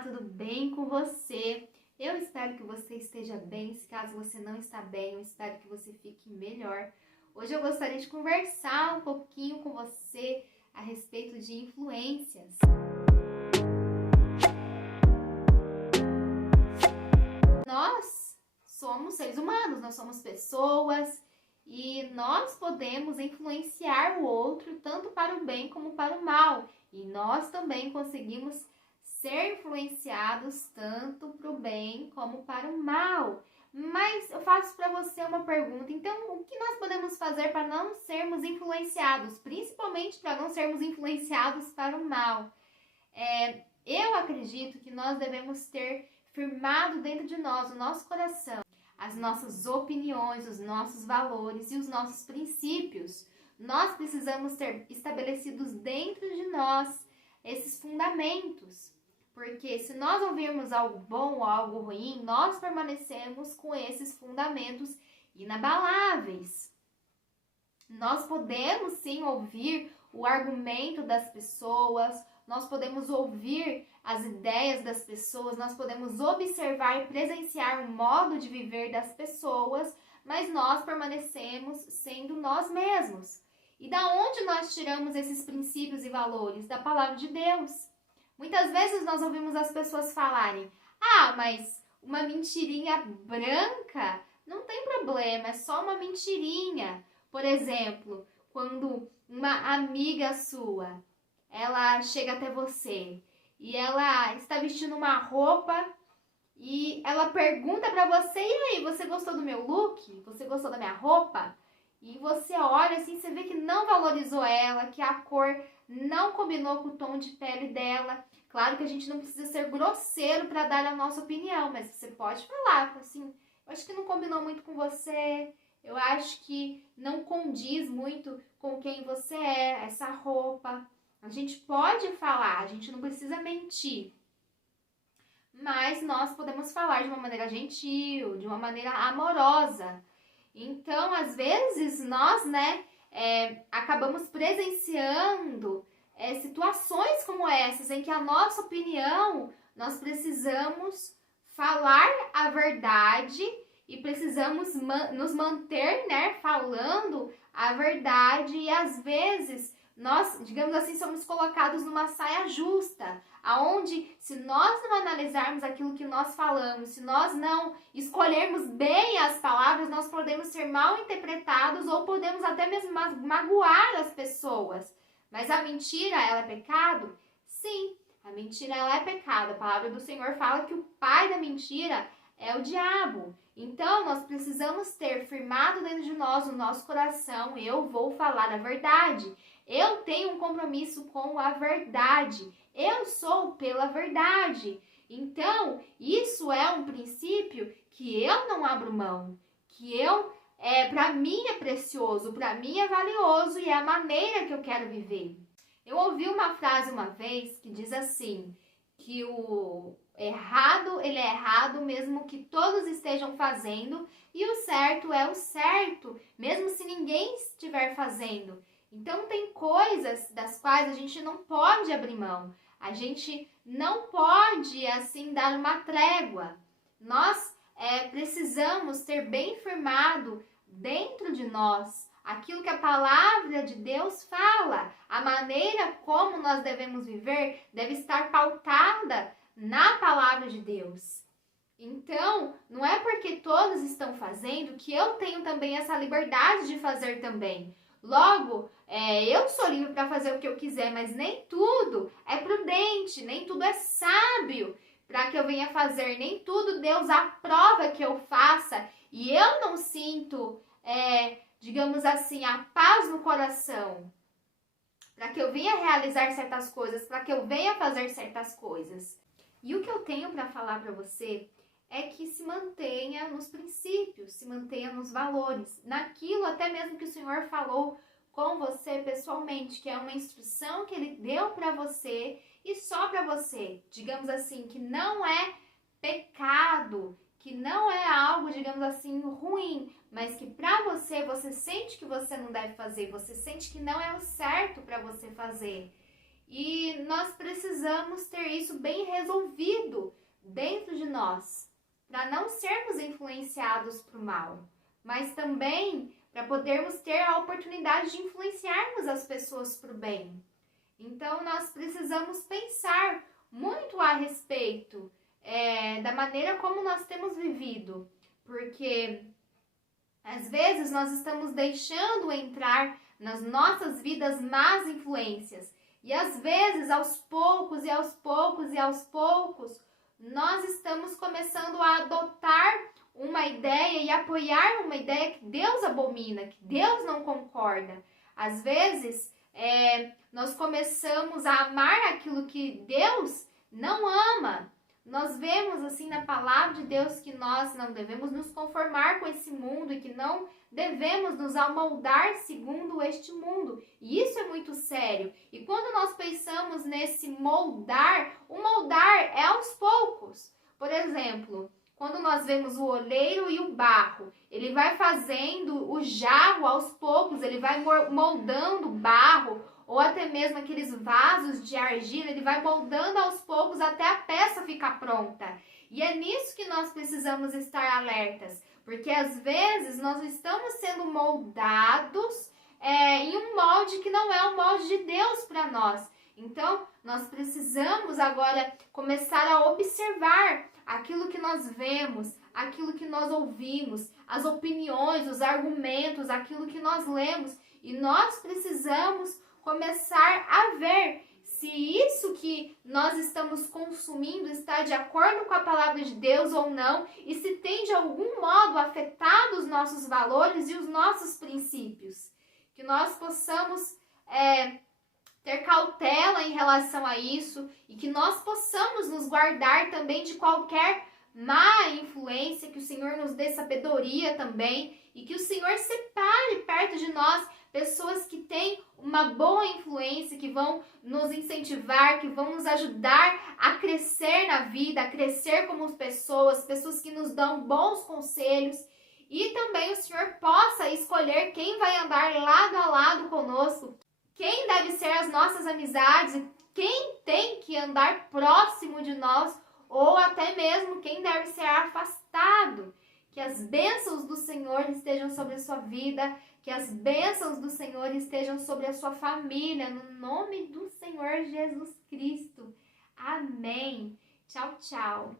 Olá, tudo bem com você? Eu espero que você esteja bem. Se caso você não está bem, eu espero que você fique melhor. Hoje eu gostaria de conversar um pouquinho com você a respeito de influências. Nós somos seres humanos, nós somos pessoas e nós podemos influenciar o outro tanto para o bem como para o mal. E nós também conseguimos ser influenciados tanto para o bem como para o mal. Mas eu faço para você uma pergunta. Então, o que nós podemos fazer para não sermos influenciados? Principalmente para não sermos influenciados para o mal. Eu acredito que nós devemos ter firmado dentro de nós, o nosso coração, as nossas opiniões, os nossos valores e os nossos princípios. Nós precisamos ter estabelecidos dentro de nós esses fundamentos. Porque se nós ouvirmos algo bom ou algo ruim, nós permanecemos com esses fundamentos inabaláveis. Nós podemos sim ouvir o argumento das pessoas, nós podemos ouvir as ideias das pessoas, nós podemos observar e presenciar o modo de viver das pessoas, mas nós permanecemos sendo nós mesmos. E da onde nós tiramos esses princípios e valores? Da palavra de Deus. Muitas vezes nós ouvimos as pessoas falarem: mas uma mentirinha branca não tem problema, é só uma mentirinha. Por exemplo, quando uma amiga sua, ela chega até você e ela está vestindo uma roupa e ela pergunta pra você: e aí, você gostou do meu look? Você gostou da minha roupa? E você olha assim, você vê que não valorizou ela, que a cor não combinou com o tom de pele dela. Claro que a gente não precisa ser grosseiro para dar a nossa opinião, mas você pode falar assim: eu acho que não combinou muito com você, eu acho que não condiz muito com quem você é, essa roupa. A gente pode falar, a gente não precisa mentir. Mas nós podemos falar de uma maneira gentil, de uma maneira amorosa. Então, às vezes, nós, acabamos presenciando situações como essas, em que a nossa opinião, nós precisamos falar a verdade e precisamos nos manter, falando a verdade. E às vezes nós, digamos assim, somos colocados numa saia justa, aonde se nós não analisarmos aquilo que nós falamos, se nós não escolhermos bem as palavras, nós podemos ser mal interpretados ou podemos até mesmo magoar as pessoas. Mas a mentira, ela é pecado? Sim, a mentira, ela é pecado. A palavra do Senhor fala que o pai da mentira é o diabo. Então, nós precisamos ter firmado dentro de nós, o nosso coração: eu vou falar a verdade. Eu tenho um compromisso com a verdade. Eu sou pela verdade. Então, isso é um princípio que eu não abro mão, que para mim é precioso, para mim é valioso e é a maneira que eu quero viver. Eu ouvi uma frase uma vez que diz assim, que o errado, ele é errado mesmo que todos estejam fazendo, e o certo é o certo, mesmo se ninguém estiver fazendo. Então tem coisas das quais a gente não pode abrir mão, a gente não pode assim dar uma trégua. Nós precisamos ter bem firmado dentro de nós aquilo que a palavra de Deus fala. A maneira como nós devemos viver deve estar pautada na palavra de Deus. Então, não é porque todos estão fazendo que eu tenho também essa liberdade de fazer também. Logo, eu sou livre para fazer o que eu quiser, mas nem tudo é prudente, nem tudo é sábio para que eu venha fazer, nem tudo Deus aprova que eu faça, e eu não sinto, digamos assim, a paz no coração para que eu venha realizar certas coisas, para que eu venha fazer certas coisas. E o que eu tenho para falar para você é que se mantenha nos princípios, se mantenha nos valores, naquilo até mesmo que o Senhor falou com você pessoalmente, que é uma instrução que Ele deu para você e só para você. Digamos assim, que não é pecado, que não é algo, digamos assim, ruim, mas que para você, você sente que você não deve fazer, você sente que não é o certo para você fazer. E nós precisamos ter isso bem resolvido dentro de nós, para não sermos influenciados para o mal, mas também para podermos ter a oportunidade de influenciarmos as pessoas para o bem. Então, nós precisamos pensar muito a respeito da maneira como nós temos vivido, porque às vezes nós estamos deixando entrar nas nossas vidas más influências. E às vezes, aos poucos, nós estamos começando a adotar uma ideia e apoiar uma ideia que Deus abomina, que Deus não concorda. Às vezes, nós começamos a amar aquilo que Deus não ama. Nós vemos assim na palavra de Deus que nós não devemos nos conformar com esse mundo e que não devemos nos amoldar segundo este mundo. E isso é muito sério. E quando nós pensamos nesse moldar, o moldar é aos poucos. Por exemplo, quando nós vemos o oleiro e o barro, ele vai fazendo o jarro aos poucos, ele vai moldando o barro, ou até mesmo aqueles vasos de argila, ele vai moldando aos poucos até a peça ficar pronta. E é nisso que nós precisamos estar alertas, porque às vezes nós estamos sendo moldados em um molde que não é o molde de Deus para nós. Então, nós precisamos agora começar a observar aquilo que nós vemos, aquilo que nós ouvimos, as opiniões, os argumentos, aquilo que nós lemos, e nós precisamos começar a ver se isso que nós estamos consumindo está de acordo com a palavra de Deus ou não, e se tem de algum modo afetado os nossos valores e os nossos princípios. Que nós possamos ter cautela em relação a isso e que nós possamos nos guardar também de qualquer má influência, que o Senhor nos dê sabedoria também e que o Senhor separe perto de nós pessoas que têm uma boa influência, que vão nos incentivar, que vão nos ajudar a crescer na vida, a crescer como pessoas, pessoas que nos dão bons conselhos. E também o Senhor possa escolher quem vai andar lado a lado conosco, quem deve ser as nossas amizades, quem tem que andar próximo de nós, ou até mesmo quem deve ser afastado. Que as bênçãos do Senhor estejam sobre a sua vida, que as bênçãos do Senhor estejam sobre a sua família, no nome do Senhor Jesus Cristo. Amém. Tchau, tchau.